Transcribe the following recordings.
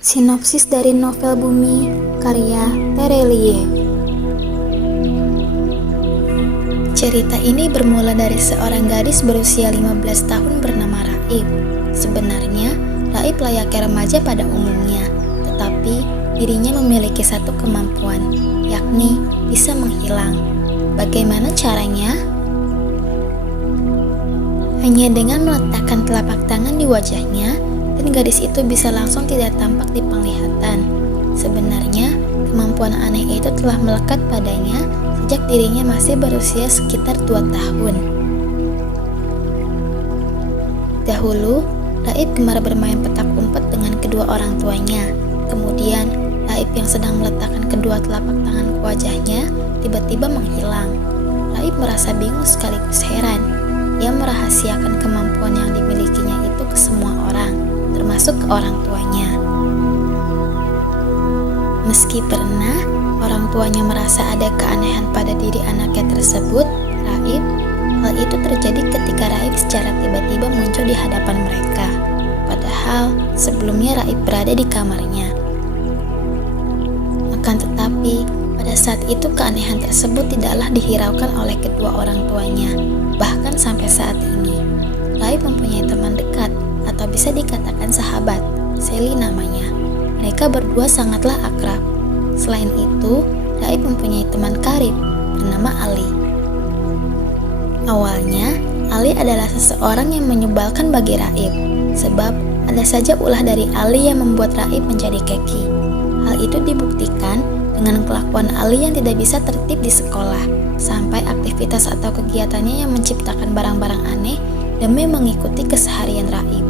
Sinopsis dari novel Bumi, karya Terelie. Cerita ini bermula dari seorang gadis berusia 15 tahun bernama Raib. Sebenarnya, Raib layaknya remaja pada umumnya, tetapi dirinya memiliki satu kemampuan, yakni bisa menghilang. Bagaimana caranya? Hanya dengan meletakkan telapak tangan di wajahnya, dan gadis itu bisa langsung tidak tampak di penglihatan. Sebenarnya, kemampuan aneh itu telah melekat padanya sejak dirinya masih berusia sekitar 2 tahun. Dahulu, Raib gemar bermain petak umpet dengan kedua orang tuanya. Kemudian, Raib yang sedang meletakkan kedua telapak tangan ke wajahnya tiba-tiba menghilang. Raib merasa bingung sekaligus heran. Ia merahasiakan kemampuan yang dimilikinya itu ke semua orang, termasuk ke orang tuanya. Meski pernah orang tuanya merasa ada keanehan pada diri anaknya tersebut, Raib, hal itu terjadi ketika Raib secara tiba-tiba muncul di hadapan mereka. Padahal sebelumnya Raib berada di kamarnya. Akan tetapi, pada saat itu keanehan tersebut tidaklah dihiraukan oleh kedua orang tuanya. Bahkan sampai saat ini, Raib mempunyai teman dekat atau bisa dikatakan sahabat, Sally namanya. Mereka berdua sangatlah akrab. Selain itu, Raib mempunyai teman karib bernama Ali. Awalnya, Ali adalah seseorang yang menyebalkan bagi Raib, sebab ada saja ulah dari Ali yang membuat Raib menjadi keki. Hal itu dibuktikan dengan kelakuan Ali yang tidak bisa tertib di sekolah, sampai aktivitas atau kegiatannya yang menciptakan barang-barang aneh demi mengikuti keseharian Raib.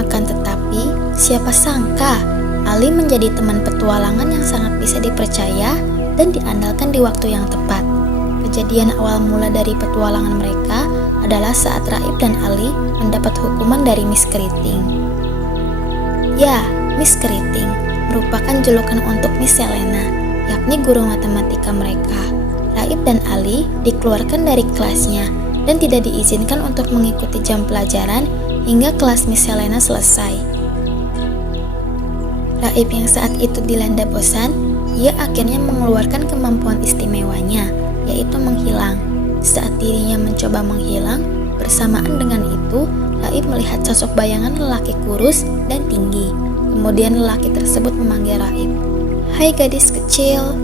Akan tetapi, siapa sangka Ali menjadi teman petualangan yang sangat bisa dipercaya dan diandalkan di waktu yang tepat. Kejadian awal mula dari petualangan mereka adalah saat Raib dan Ali mendapat hukuman dari Miss Keriting. Ya, Miss Keriting merupakan julukan untuk Miss Selena, yakni guru matematika mereka. Raib dan Ali dikeluarkan dari kelasnya dan tidak diizinkan untuk mengikuti jam pelajaran hingga kelas Miss Selena selesai. Raib yang saat itu dilanda bosan, ia akhirnya mengeluarkan kemampuan istimewanya, yaitu menghilang. Saat dirinya mencoba menghilang, bersamaan dengan itu, Raib melihat sosok bayangan lelaki kurus dan tinggi. Kemudian lelaki tersebut memanggil Raib. "Hai gadis kecil."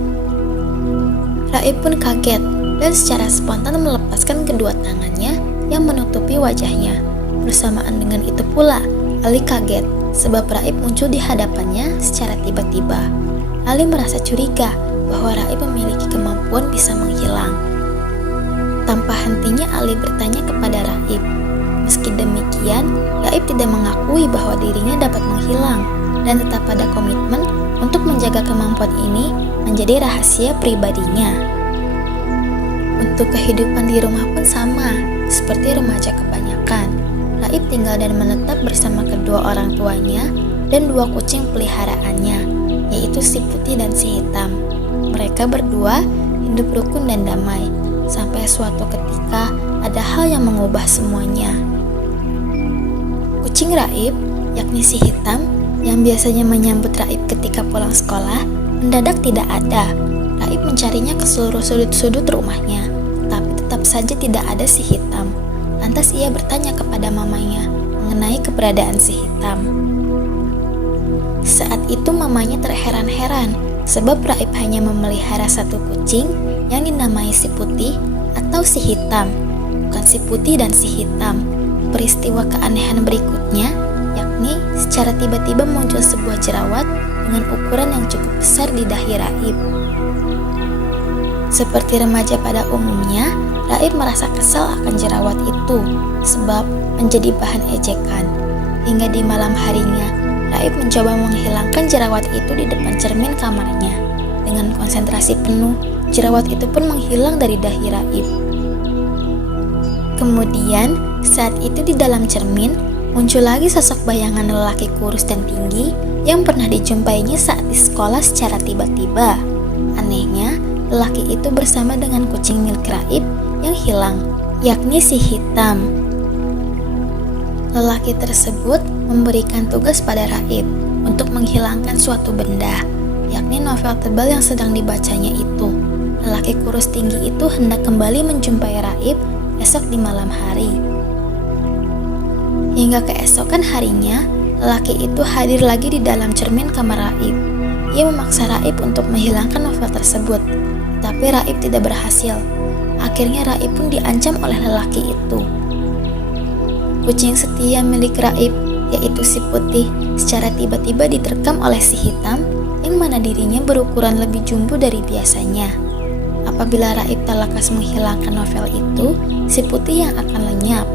Raib pun kaget dan secara spontan melepaskan kedua tangannya yang menutupi wajahnya. Bersamaan dengan itu pula, Ali kaget sebab Raib muncul di hadapannya secara tiba-tiba. Ali merasa curiga bahwa Raib memiliki kemampuan bisa menghilang. Tanpa hentinya Ali bertanya kepada Raib. Meski demikian, Raib tidak mengakui bahwa dirinya dapat menghilang dan tetap pada komitmen untuk menjaga kemampuan ini menjadi rahasia pribadinya. Untuk kehidupan di rumah pun sama, seperti remaja kebanyakan. Raib tinggal dan menetap bersama kedua orang tuanya dan 2 kucing peliharaannya, yaitu si putih dan si hitam. Mereka berdua hidup rukun dan damai, sampai suatu ketika ada hal yang mengubah semuanya. Kucing Raib, yakni si hitam, yang biasanya menyambut Raib ketika pulang sekolah, mendadak tidak ada. Raib mencarinya ke seluruh sudut-sudut rumahnya, tapi tetap saja tidak ada si hitam. Lantas ia bertanya kepada mamanya mengenai keberadaan si hitam. Saat itu mamanya terheran-heran, sebab Raib hanya memelihara satu kucing yang dinamai si putih atau si hitam, bukan si putih dan si hitam. Peristiwa keanehan berikutnya, yakni secara tiba-tiba muncul sebuah jerawat dengan ukuran yang cukup besar di dahi Raib. Seperti remaja pada umumnya, Raib merasa kesal akan jerawat itu, sebab menjadi bahan ejekan. Hingga di malam harinya, Raib mencoba menghilangkan jerawat itu di depan cermin kamarnya. Dengan konsentrasi penuh, jerawat itu pun menghilang dari dahi Raib. Kemudian, saat itu di dalam cermin, muncul lagi sosok bayangan lelaki kurus dan tinggi yang pernah dijumpainya saat di sekolah secara tiba-tiba. Anehnya, lelaki itu bersama dengan kucing milik Raib yang hilang, yakni si hitam. Lelaki tersebut memberikan tugas pada Raib untuk menghilangkan suatu benda, yakni novel tebal yang sedang dibacanya itu. Lelaki kurus tinggi itu hendak kembali menjumpai Raib esok di malam hari. Hingga keesokan harinya, lelaki itu hadir lagi di dalam cermin kamar Raib. Ia memaksa Raib untuk menghilangkan novel tersebut, tapi Raib tidak berhasil. Akhirnya Raib pun diancam oleh lelaki itu. Kucing setia milik Raib, yaitu si putih, secara tiba-tiba diterkam oleh si hitam, yang mana dirinya berukuran lebih jumbo dari biasanya. Apabila Raib tak lekas menghilangkan novel itu, si putih yang akan lenyap.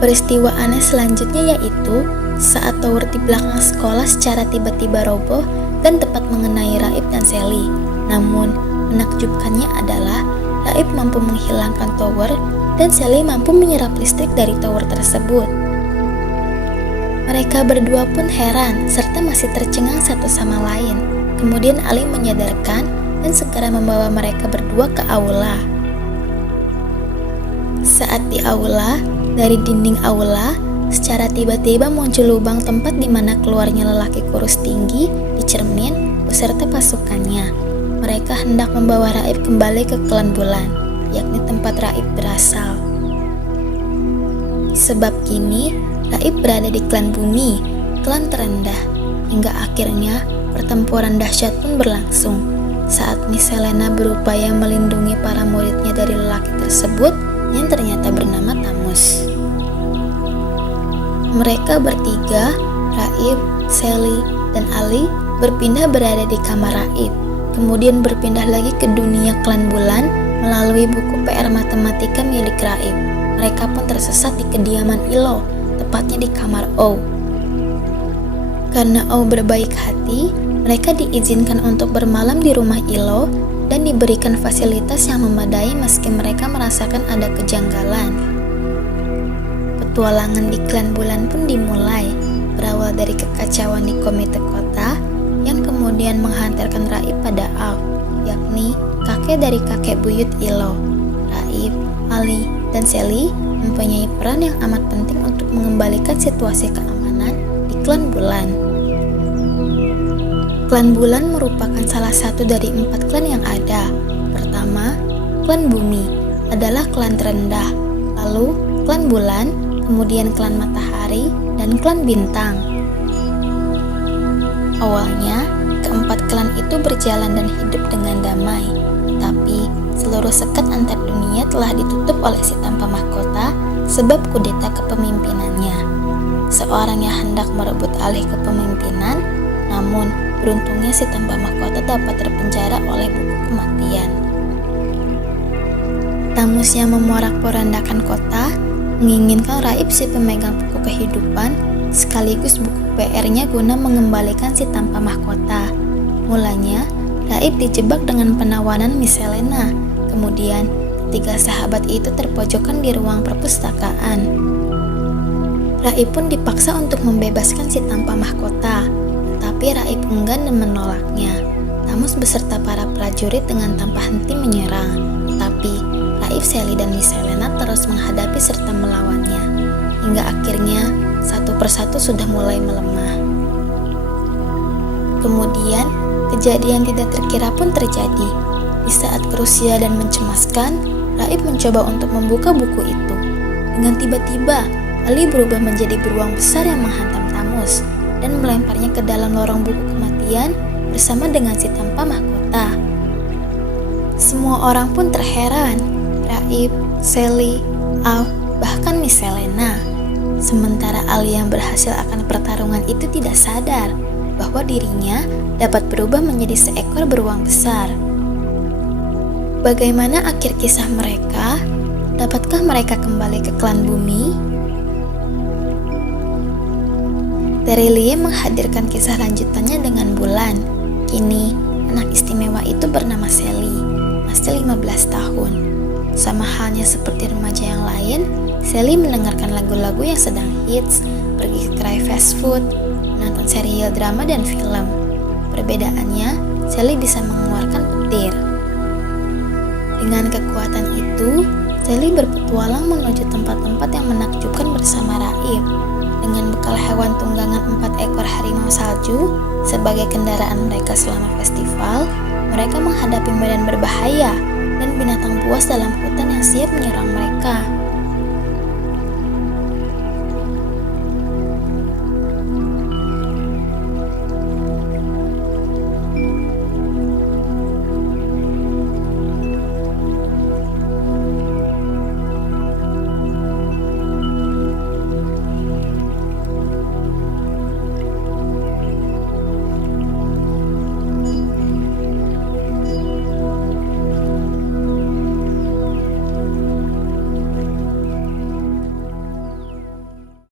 Peristiwa aneh selanjutnya yaitu saat tower di belakang sekolah secara tiba-tiba roboh dan tepat mengenai Raib dan Sally. Namun, menakjubkannya adalah Raib mampu menghilangkan tower dan Sally mampu menyerap listrik dari tower tersebut. Mereka berdua pun heran serta masih tercengang satu sama lain. Kemudian Ali menyadarkan dan segera membawa mereka berdua ke aula. Saat di aula, dari dinding aula, secara tiba-tiba muncul lubang tempat di mana keluarnya lelaki kurus tinggi di cermin beserta pasukannya. Mereka hendak membawa Raib kembali ke klan bulan, yakni tempat Raib berasal. Sebab kini Raib berada di klan bumi, klan terendah, hingga akhirnya pertempuran dahsyat pun berlangsung. Saat Miss Helena berupaya melindungi para muridnya dari lelaki tersebut yang ternyata bernama Tamus. Mereka bertiga, Raib, Sally, dan Ali berpindah berada di kamar Raib, kemudian berpindah lagi ke dunia klan bulan melalui buku PR matematika milik Raib. Mereka pun tersesat di kediaman Ilo, tepatnya di kamar O. Karena O berbaik hati, mereka diizinkan untuk bermalam di rumah Ilo dan diberikan fasilitas yang memadai meski mereka merasakan ada kejanggalan. Petualangan di klan bulan pun dimulai, berawal dari kekacauan di komite kota yang kemudian menghantarkan Raib pada Alf, yakni kakek dari kakek buyut Ilo. Raib, Ali, dan Sally mempunyai peran yang amat penting untuk mengembalikan situasi keamanan di klan bulan. Klan bulan merupakan salah satu dari 4 klan yang ada. Pertama, klan bumi adalah klan terendah, lalu klan bulan, kemudian klan matahari, dan klan bintang. Awalnya, keempat klan itu berjalan dan hidup dengan damai, tapi seluruh sekat antar dunia telah ditutup oleh si tanpa mahkota sebab kudeta kepemimpinannya. Seorang yang hendak merebut alih kepemimpinan, namun beruntungnya si tanpa mahkota dapat terpenjara oleh buku kematian. Tamus yang memorak-porandakan kota menginginkan Raib si pemegang buku kehidupan sekaligus buku PR-nya guna mengembalikan si tanpa mahkota. Mulanya, Raib dijebak dengan penawanan Miss Helena. Kemudian, ketiga sahabat itu terpojokan di ruang perpustakaan. Raib pun dipaksa untuk membebaskan si tanpa mahkota, tetapi Raib enggan dan menolaknya. Tamus beserta para prajurit dengan tanpa henti menyerang, tetapi Raib, Sally, dan Miss Helena terus menghadapi serta melawannya, hingga akhirnya satu persatu sudah mulai melemah. Kemudian, kejadian tidak terkira pun terjadi. Di saat krusial dan mencemaskan, Raib mencoba untuk membuka buku itu. Dengan tiba-tiba, Ali berubah menjadi beruang besar yang menghantam Tamus dan melemparnya ke dalam lorong buku kematian bersama dengan si tanpa mahkota. Semua orang pun terheran, Raib, Sally, Al, bahkan Miss Helena. Sementara Ali yang berhasil akan pertarungan itu tidak sadar bahwa dirinya dapat berubah menjadi seekor beruang besar. Bagaimana akhir kisah mereka? Dapatkah mereka kembali ke klan bumi? Terelie menghadirkan kisah lanjutannya dengan bulan. Kini, anak istimewa itu bernama Sally, masih 15 tahun. Sama halnya seperti remaja yang lain, Sally mendengarkan lagu-lagu yang sedang hits, pergi ke kedai fast food, menonton serial drama dan film. Perbedaannya, Sally bisa mengeluarkan petir. Dengan kekuatan itu, Sally berpetualang menuju tempat-tempat yang menakjubkan bersama Raif. Dengan bekal hewan tunggangan 4 ekor harimau salju sebagai kendaraan mereka selama festival, mereka menghadapi medan berbahaya dan binatang buas dalam hutan yang siap menyerang mereka.